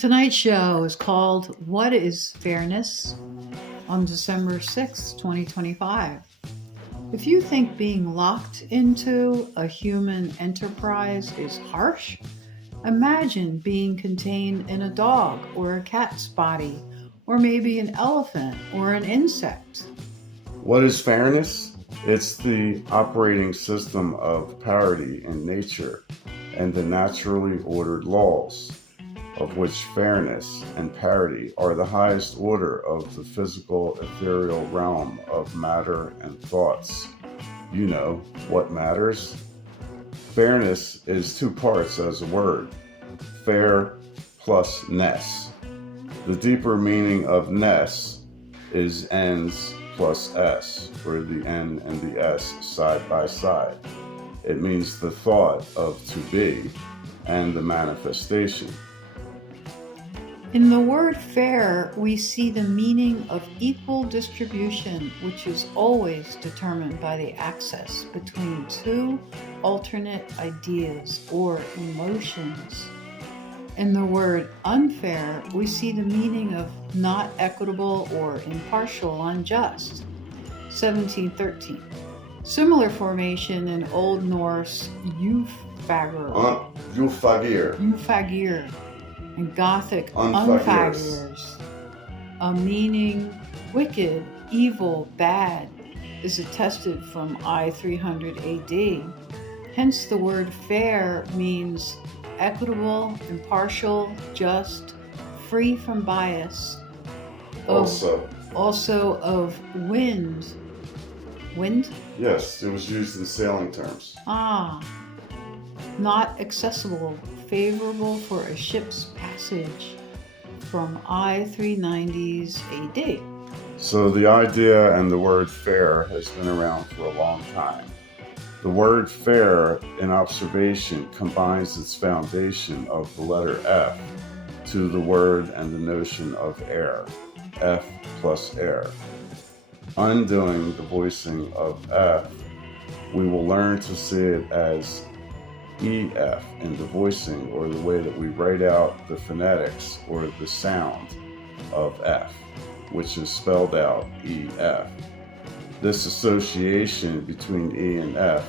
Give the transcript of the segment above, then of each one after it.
Tonight's show is called What is Fairness? On December 6, 2025. If you think being locked into a human enterprise is harsh, imagine being contained in a dog or a cat's body, or maybe an elephant or an insect. What is fairness? It's the operating system of parity in nature and the naturally ordered laws, of which fairness and parity are the highest order of the physical ethereal realm of matter and thoughts. You know what matters? Fairness is two parts as a word, fair plus ness. The deeper meaning of ness is ns plus s, where the n and the s side by side. It means the thought of to be and the manifestation. In the word fair, we see the meaning of equal distribution, which is always determined by the axis between two alternate ideas or emotions. In the word unfair, we see the meaning of not equitable or impartial, unjust. 1713. Similar formation in Old Norse Ufagir. Ufagir. And Gothic unfagirs, a meaning wicked, evil, bad, is attested from I-300 AD. Hence the word fair means equitable, impartial, just, free from bias. Also of wind. Wind? Yes, it was used in sailing terms. Not accessible, favorable for a ship's passage, from I-390s AD. So the idea and the word fair has been around for a long time. The word fair in observation combines its foundation of the letter F to the word and the notion of air, F plus air. Undoing the voicing of F, we will learn to see it as EF in the voicing, or the way that we write out the phonetics or the sound of F, which is spelled out EF. This association between E and F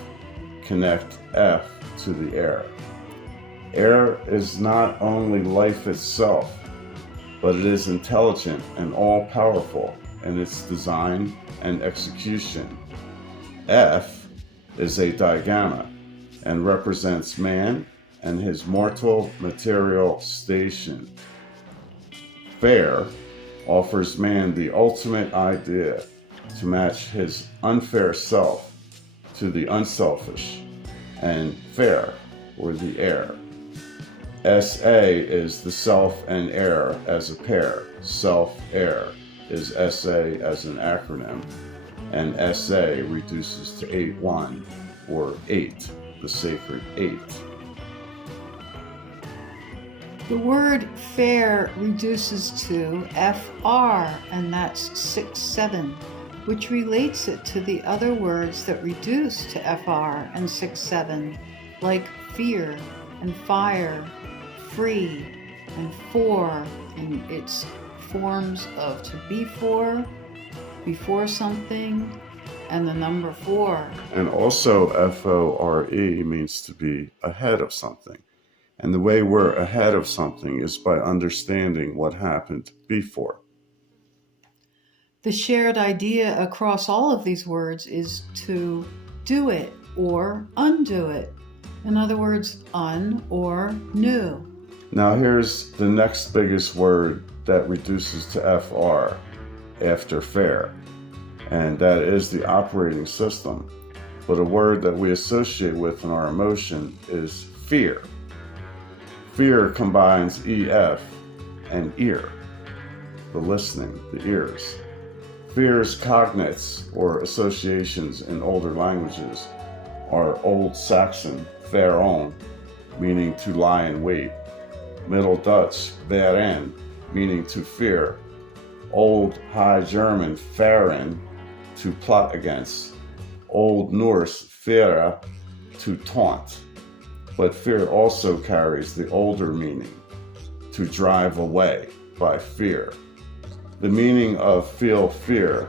connect F to the air. Air is not only life itself, but it is intelligent and all-powerful in its design and execution. F is a digamma and represents man and his mortal material station. Fair offers man the ultimate idea to match his unfair self to the unselfish and fair, or the air. SA is the self and air as a pair. Self-air is SA as an acronym, and SA reduces to 8-1, or 8. The sacred 8. The word fair reduces to FR, and that's 6-7, which relates it to the other words that reduce to FR and 6-7, like fear and fire, free and for, in its forms of to be for, before something, and the number 4. And also FORE means to be ahead of something. And the way we're ahead of something is by understanding what happened before. The shared idea across all of these words is to do it or undo it. In other words, un or new. Now here's the next biggest word that reduces to FR after fair. And that is the operating system. But a word that we associate with in our emotion is fear. Fear combines EF and ear, the listening, the ears. Fear's cognates, or associations in older languages, are Old Saxon, veron, meaning to lie in wait. Middle Dutch, veren, meaning to fear. Old High German, feren, to plot against. Old Norse, fera, to taunt. But fear also carries the older meaning, to drive away by fear. The meaning of feel fear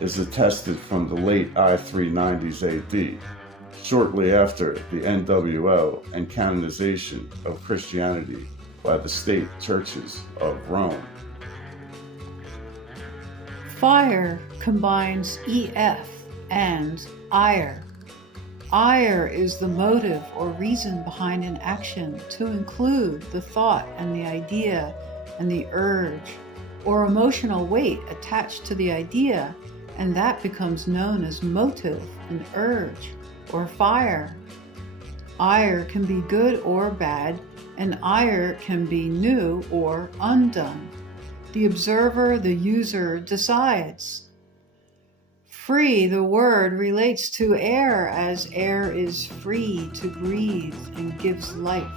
is attested from the late I-390s AD, shortly after the NWO and canonization of Christianity by the state churches of Rome. Fire combines EF and ire. Ire is the motive or reason behind an action to include the thought and the idea and the urge or emotional weight attached to the idea, and that becomes known as motive and urge or fire. Ire can be good or bad, and ire can be new or undone. The observer, the user, decides. Free, the word, relates to air, as air is free to breathe and gives life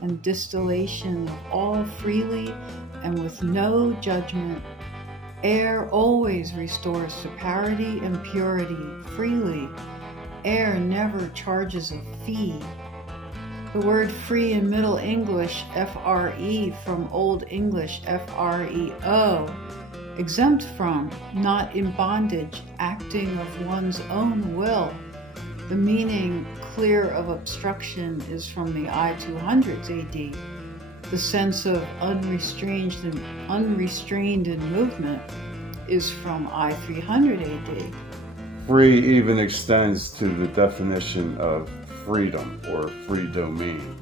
and distillation of all freely and with no judgment. Air always restores to parity and purity freely. Air never charges a fee. The word free in Middle English, F-R-E, from Old English, F-R-E-O, exempt from, not in bondage, acting of one's own will. The meaning clear of obstruction is from the I-200s AD. The sense of unrestrained in movement is from I-300 AD. Free even extends to the definition of freedom or free domain.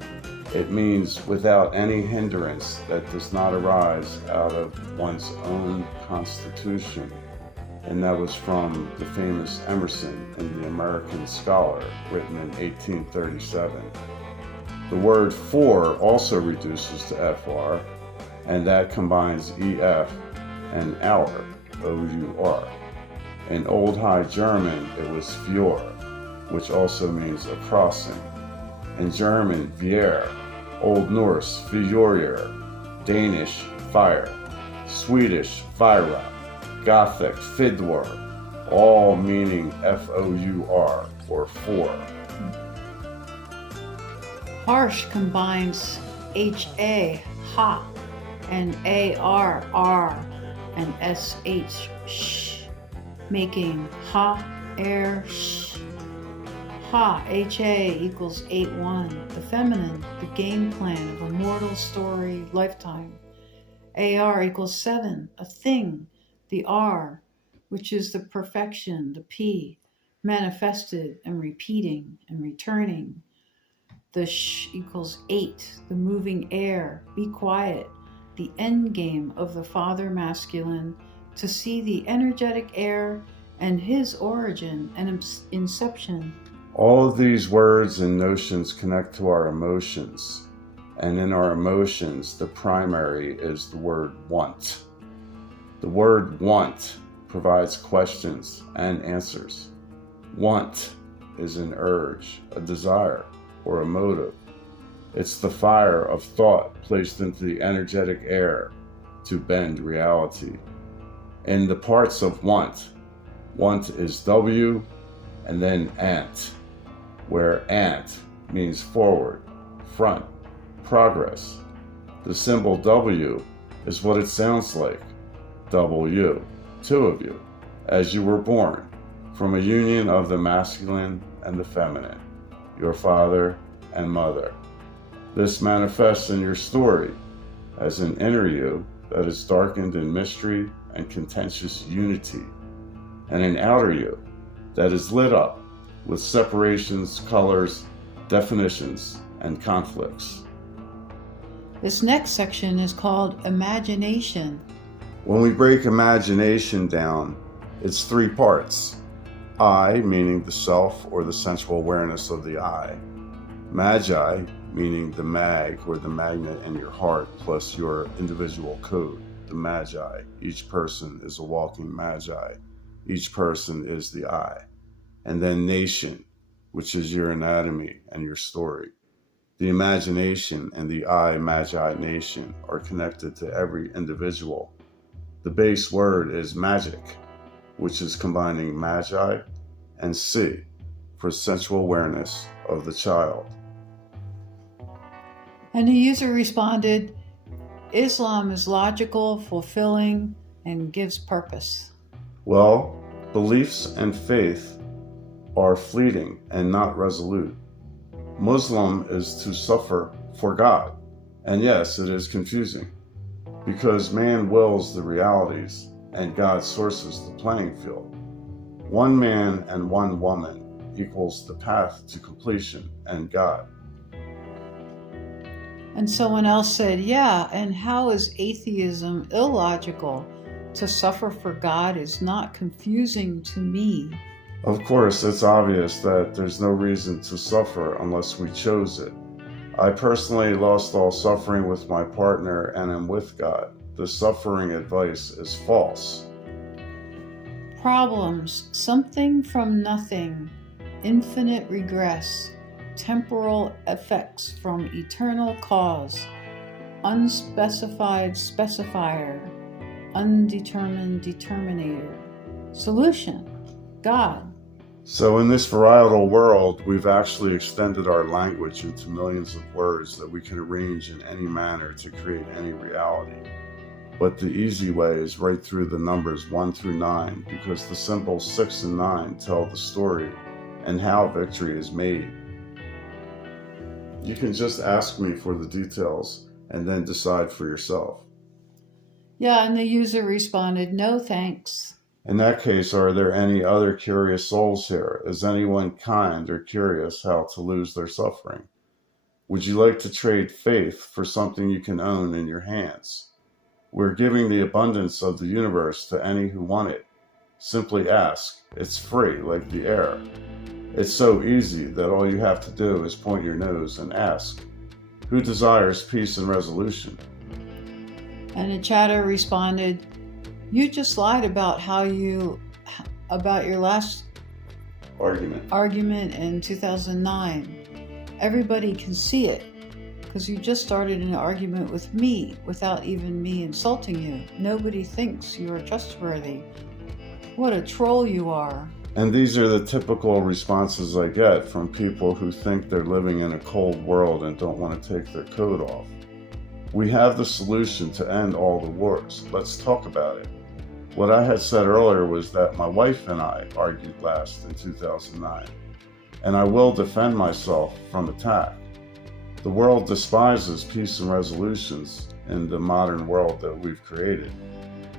It means without any hindrance that does not arise out of one's own constitution. And that was from the famous Emerson in The American Scholar, written in 1837. The word for also reduces to FR, and that combines EF and our, OUR. In Old High German, it was Fjord, which also means a crossing. In German, Vier, Old Norse, Fjordir, Danish, fire, Swedish, Fyra, Gothic, Fidwar, all meaning FOUR, or for. Harsh combines HA, ha, and AR, R, and SH, sh, making ha, air, sh. Ha, HA equals 8-1, the feminine, the game plan of a mortal story lifetime. AR equals 7, a thing, the R, which is the perfection, the P, manifested and repeating and returning. The sh equals 8, the moving air, be quiet, the end game of the father masculine, to see the energetic air and his origin and inception. All of these words and notions connect to our emotions, and in our emotions, the primary is the word want. The word want provides questions and answers. Want is an urge, a desire, or a motive. It's the fire of thought placed into the energetic air to bend reality. In the parts of want is W and then ant, where ant means forward, front, progress. The symbol W is what it sounds like, W, two of you, as you were born, from a union of the masculine and the feminine, your father and mother. This manifests in your story as an inner you that is darkened in mystery and contentious unity, and an outer you that is lit up with separations, colors, definitions, and conflicts. This next section is called imagination. When we break imagination down, it's three parts. I, meaning the self or the sensual awareness of the I. Magi, meaning the mag or the magnet in your heart plus your individual code, the magi. Each person is a walking magi. Each person is the I. And then nation, which is your anatomy and your story. The imagination and the I magi nation are connected to every individual. The base word is magic, which is combining magi and C for sensual awareness of the child. And the user responded, Islam is logical, fulfilling, and gives purpose. Well, beliefs and faith are fleeting and not resolute. Muslim is to suffer for God. And yes, it is confusing, because man wills the realities and God sources the playing field. One man and one woman equals the path to completion and God. And someone else said, yeah, and how is atheism illogical? To suffer for God is not confusing to me. Of course, it's obvious that there's no reason to suffer unless we chose it. I personally lost all suffering with my partner and am with God. The suffering advice is false. Problems, something from nothing, infinite regress, temporal effects from eternal cause, unspecified specifier, undetermined determinator. Solution, God. So in this varietal world, we've actually extended our language into millions of words that we can arrange in any manner to create any reality. But the easy way is right through the numbers 1 through 9, because the symbols 6 and 9 tell the story and how victory is made. You can just ask me for the details and then decide for yourself. Yeah, and the user responded, no thanks. In that case, are there any other curious souls here? Is anyone kind or curious how to lose their suffering? Would you like to trade faith for something you can own in your hands? We're giving the abundance of the universe to any who want it. Simply ask. It's free, like the air. It's so easy that all you have to do is point your nose and ask. Who desires peace and resolution? And a chatter responded, you just lied about your last argument in 2009. Everybody can see it, because you just started an argument with me without even me insulting you. Nobody thinks you are trustworthy. What a troll you are. And these are the typical responses I get from people who think they're living in a cold world and don't want to take their coat off. We have the solution to end all the wars. Let's talk about it. What I had said earlier was that my wife and I argued last in 2009, and I will defend myself from attack. The world despises peace and resolutions in the modern world that we've created.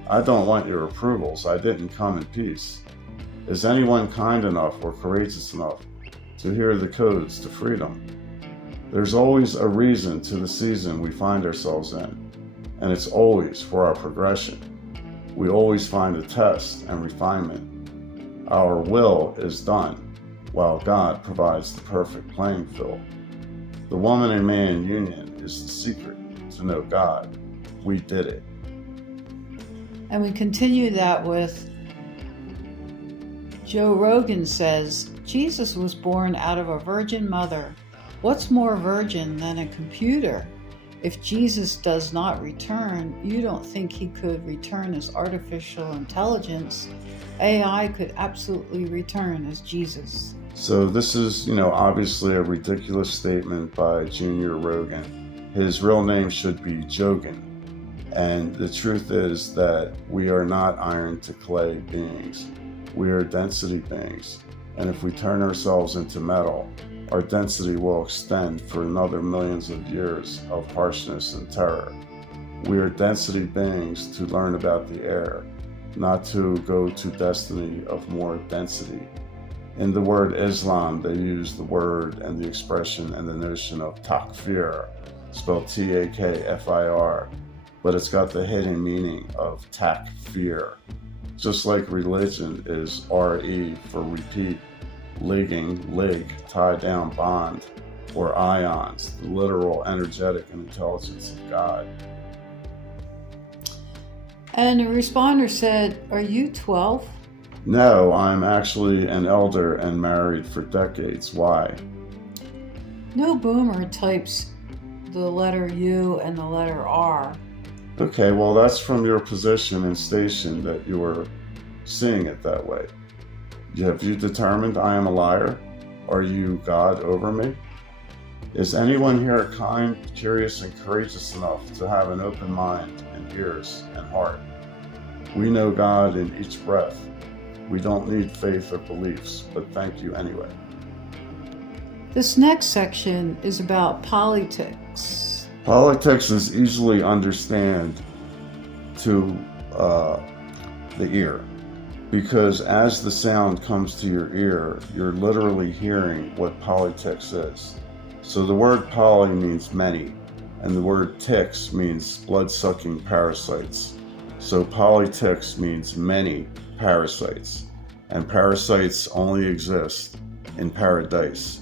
I don't want your approvals. I didn't come in peace. Is anyone kind enough or courageous enough to hear the codes to freedom? There's always a reason to the season we find ourselves in, and it's always for our progression. We always find a test and refinement. Our will is done, while God provides the perfect playing field. The woman and man union is the secret to know God. We did it. And we continue that with Joe Rogan says, Jesus was born out of a virgin mother. What's more virgin than a computer? If Jesus does not return, you don't think he could return as artificial intelligence. AI could absolutely return as Jesus. So this is, obviously a ridiculous statement by Junior Rogan. His real name should be Jogan. And the truth is that we are not iron to clay beings. We are density beings. And if we turn ourselves into metal, our density will extend for another millions of years of harshness and terror. We are density beings to learn about the air, not to go to destiny of more density. In the word Islam, they use the word and the expression and the notion of takfir, spelled Takfir, but it's got the hidden meaning of takfir. Just like religion is RE for repeat, ligging, lig, tie down, bond, or ions, the literal energetic and intelligence of God. And a responder said, are you 12? No, I'm actually an elder and married for decades. Why? No boomer types the letter U and the letter R. Okay, well, that's from your position and station that you are seeing it that way. Have you determined I am a liar? Are you God over me? Is anyone here kind, curious, and courageous enough to have an open mind and ears and heart? We know God in each breath. We don't need faith or beliefs, but thank you anyway. This next section is about politics. Politics is easily understood to the ear, because as the sound comes to your ear, you're literally hearing what politics is. So the word poly means many, and the word ticks means blood-sucking parasites. So politics means many parasites, and parasites only exist in paradise.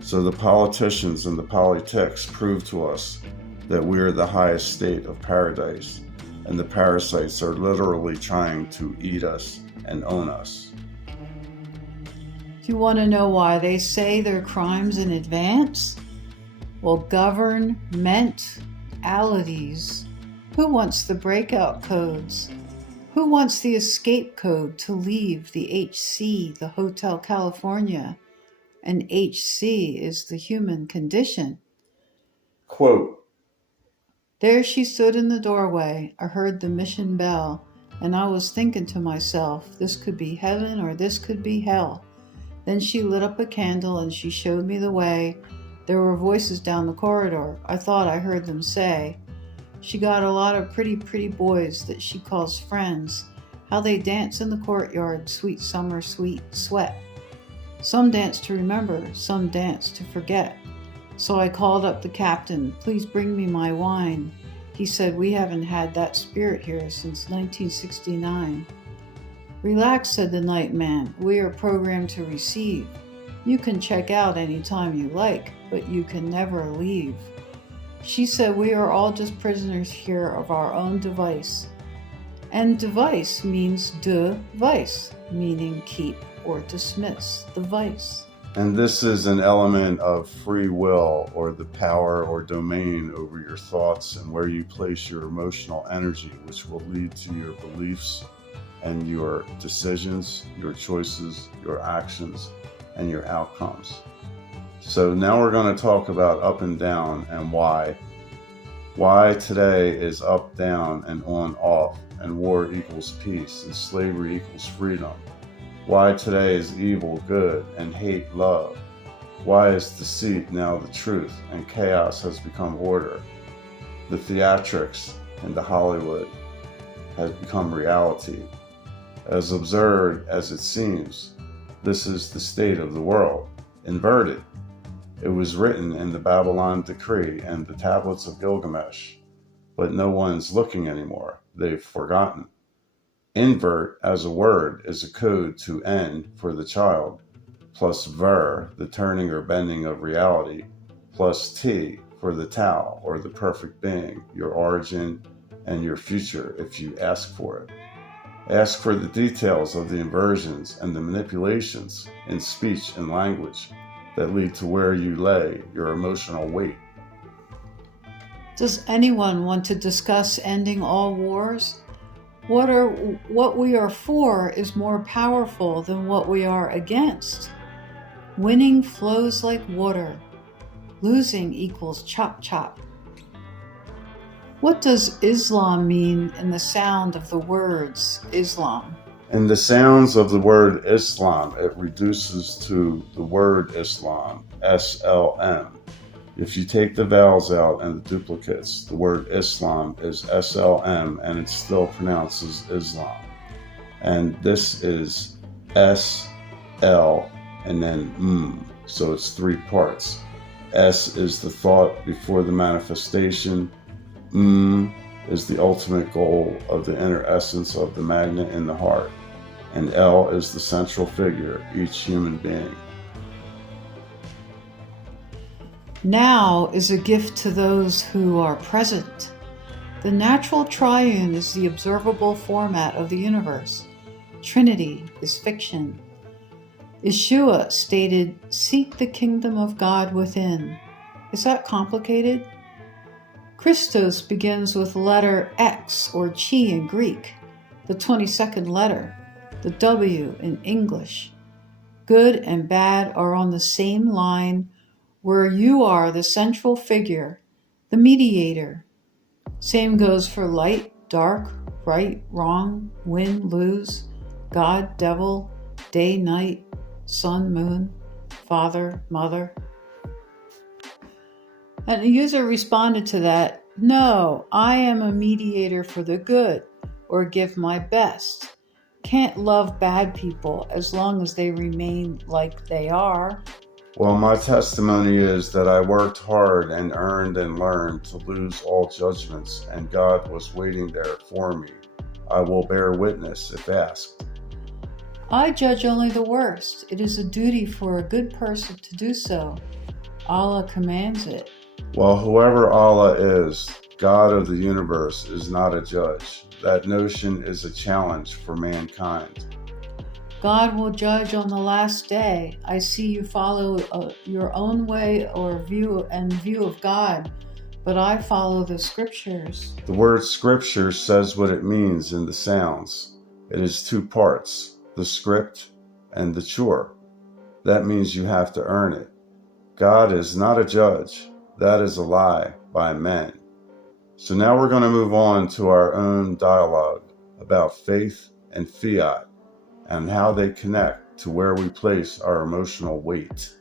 So the politicians and the politics prove to us that we are the highest state of paradise, and the parasites are literally trying to eat us and own us. Do you want to know why they say their crimes in advance? Well, governmentalities. Who wants the breakout codes? Who wants the escape code to leave the HC, the Hotel California? And HC is the human condition. Quote, There she stood in the doorway. I heard the mission bell, and I was thinking to myself, this could be heaven or this could be hell. Then she lit up a candle and she showed me the way. There were voices down the corridor. I thought I heard them say, she got a lot of pretty boys that she calls friends. How they dance in the courtyard, sweet summer, sweet sweat. Some dance to remember, some dance to forget. So I called up the captain, please bring me my wine. He said, we haven't had that spirit here since 1969. Relax, said the night man. We are programmed to receive. You can check out anytime you like, but you can never leave. She said, we are all just prisoners here of our own device. And device means device, meaning keep or dismiss the vice. and this is an element of free will, or the power or domain over your thoughts and where you place your emotional energy, which will lead to your beliefs and your decisions, your choices, your actions, and your outcomes. So now we're going to talk about up and down and why. Why today is up, down, and on, off, and war equals peace, and slavery equals freedom. Why today is evil good, and hate love. Why is deceit now the truth, and chaos has become order. The theatrics and the Hollywood has become reality. As absurd as it seems, this is the state of the world, inverted. It was written in the Babylon Decree and the tablets of Gilgamesh, but no one's looking anymore. They've forgotten. Invert as a word is a code to N for the child, plus ver, the turning or bending of reality, plus T for the Tao, or the perfect being, your origin and your future if you ask for it. Ask for the details of the inversions and the manipulations in speech and language that lead to where you lay your emotional weight. Does anyone want to discuss ending all wars? What we are for is more powerful than what we are against. Winning flows like water. Losing equals chop chop. What does Islam mean in the sound of the words Islam? In the sounds of the word Islam, it reduces to the word Islam, SLM. If you take the vowels out and the duplicates, the word Islam is SLM, and it still pronounces Islam. And this is S, L, and then M. So it's three parts. S is the thought before the manifestation. M is the ultimate goal of the inner essence of the magnet in the heart. And L is the central figure, each human being. Now is a gift to those who are present. The natural triune is the observable format of the universe. Trinity is fiction. Yeshua stated, "Seek the kingdom of God within." Is that complicated? Christos begins with letter X or chi in Greek, the 22nd letter, the W in English. Good and bad are on the same line where you are the central figure, the mediator. Same goes for light, dark, right, wrong, win, lose, God, devil, day, night, sun, moon, father, mother. And the user responded to that, no, I am a mediator for the good, or give my best. Can't love bad people as long as they remain like they are. Well, my testimony is that I worked hard and earned and learned to lose all judgments, and God was waiting there for me. I will bear witness if asked. I judge only the worst. It is a duty for a good person to do so. Allah commands it. Well, whoever Allah is, God of the universe, is not a judge. That notion is a challenge for mankind. God will judge on the last day. I see you follow your own way or view of God, but I follow the scriptures. The word scripture says what it means in the sounds. It is two parts, the script and the chore. That means you have to earn it. God is not a judge. That is a lie by men. So now we're going to move on to our own dialogue about faith and fiat and how they connect to where we place our emotional weight.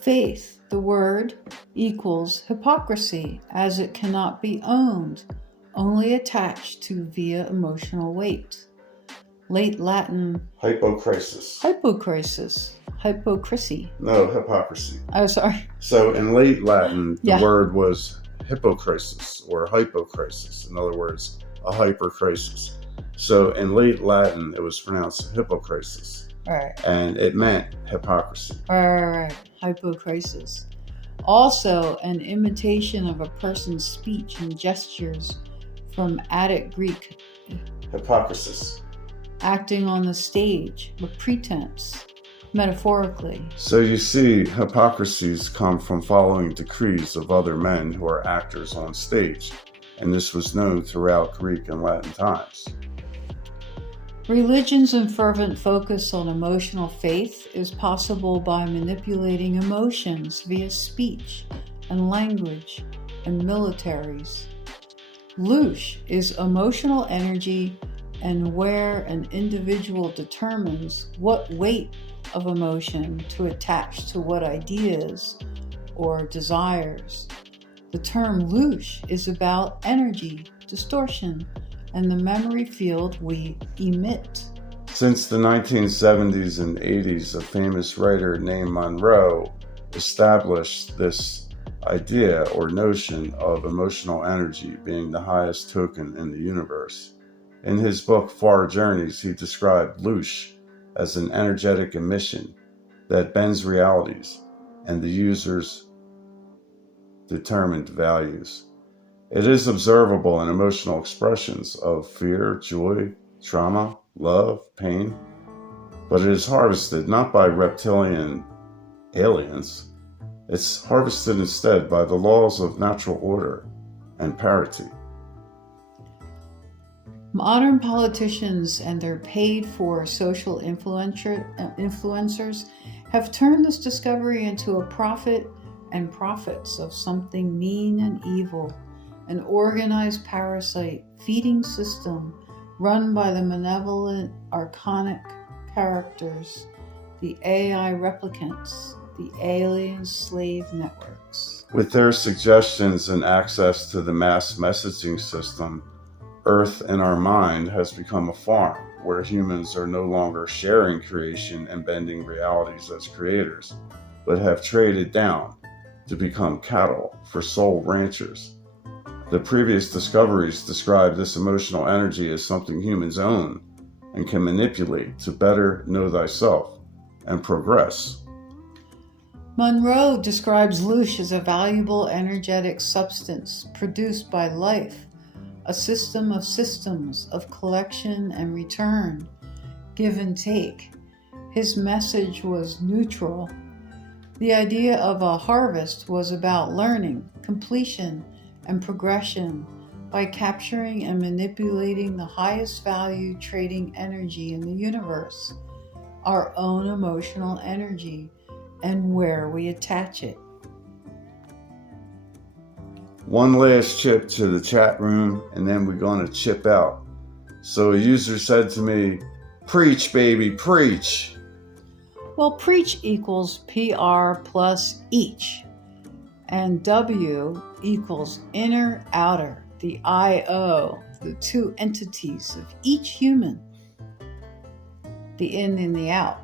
Faith, the word, equals hypocrisy, as it cannot be owned, only attached to via emotional weight. Late Latin Hypocrisy. Hypocrisy. No, hypocrisy. Oh, sorry. So in late Latin, the Yeah. word was hypocrisis or hypocrisis. In other words, a hypercrisis. So in late Latin, it was pronounced hypocrisis, Right. and it meant hypocrisy. Right. Hypocrisis. Also, an imitation of a person's speech and gestures from Attic Greek, Hypocrisis. acting on the stage, a pretense, metaphorically. So you see, hypocrisies come from following decrees of other men who are actors on stage, and this was known throughout Greek and Latin times. Religion's and fervent focus on emotional faith is possible by manipulating emotions via speech and language and militaries. Loosh is emotional energy and where an individual determines what weight of emotion to attach to what ideas or desires. The term loosh is about energy, distortion, and the memory field we emit. Since the 1970s and 80s, a famous writer named Monroe established this idea or notion of emotional energy being the highest token in the universe. In his book, Far Journeys, he described loosh as an energetic emission that bends realities and the user's determined values. It is observable in emotional expressions of fear, joy, trauma, love, pain, but it is harvested not by reptilian aliens. It's harvested instead by the laws of natural order and parity. Modern politicians and their paid-for social influencers have turned this discovery into a profit and profits of something mean and evil, an organized parasite feeding system run by the malevolent archonic characters, the AI replicants, the alien slave networks. With their suggestions and access to the mass messaging system, Earth in our mind has become a farm where humans are no longer sharing creation and bending realities as creators, but have traded down to become cattle for soul ranchers. The previous discoveries describe this emotional energy as something humans own and can manipulate to better know thyself and progress. Monroe describes loosh as a valuable energetic substance produced by life, a system of systems of collection and return, give and take. His message was neutral. The idea of a harvest was about learning, completion, and progression by capturing and manipulating the highest value trading energy in the universe. our own emotional energy and where we attach it. One last chip to the chat room, and then we're going to chip out. So a user said to me, "Preach, baby, preach." Well, preach equals PR plus each, and W equals inner, outer, the IO, the two entities of each human, the in and the out.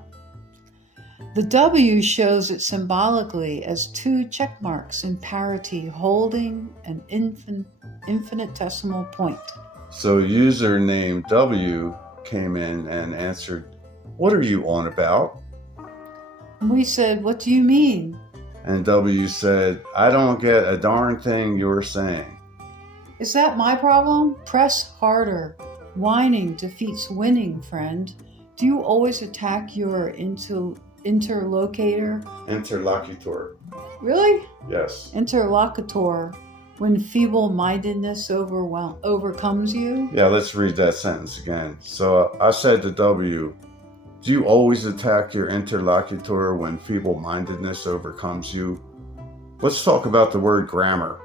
The W shows it symbolically as two check marks in parity holding an infinitesimal point. So user named W came in and answered, "What are you on about?" And we said, "What do you mean?" And W said, "I don't get a darn thing you're saying." Is that my problem? Press harder. Whining defeats winning, friend. Do you always attack your interlocutor? Interlocutor. Really? Yes. Interlocutor when feeble-mindedness overcomes you? Yeah, let's read that sentence again. So I said to W, "Do you always attack your interlocutor when feeble-mindedness overcomes you?" Let's talk about the word grammar.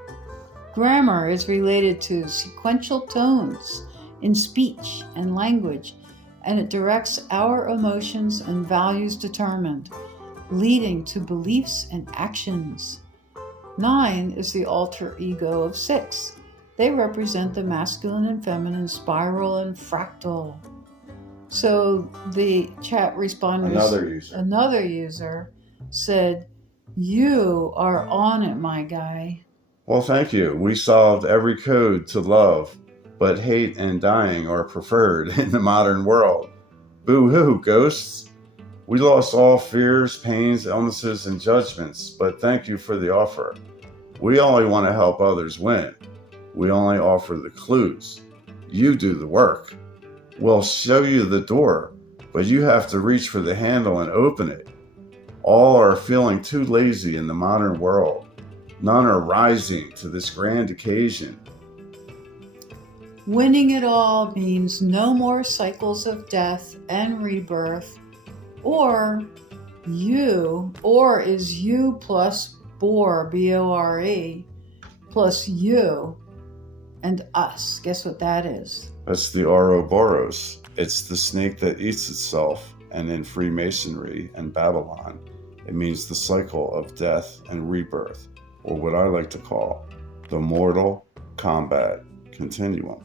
Grammar is related to sequential tones in speech and language, and it directs our emotions and values determined, leading to beliefs and actions. 9 is the alter ego of 6. They represent the masculine and feminine spiral and fractal. So the chat responders, another user said, "You are on it, my guy." Well, thank you. We solved every code to love, but hate and dying are preferred in the modern world. Boo-hoo, ghosts. We lost all fears, pains, illnesses, and judgments, but thank you for the offer. We only want to help others win. We only offer the clues. You do the work. We'll show you the door, but you have to reach for the handle and open it. All are feeling too lazy in the modern world. None are rising to this grand occasion. Winning it all means no more cycles of death and rebirth, or is you plus bore, B-O-R-E, plus you and us. Guess what that is? That's the Ouroboros. It's the snake that eats itself, and in Freemasonry and Babylon, it means the cycle of death and rebirth, or what I like to call the Mortal Kombat Continuum.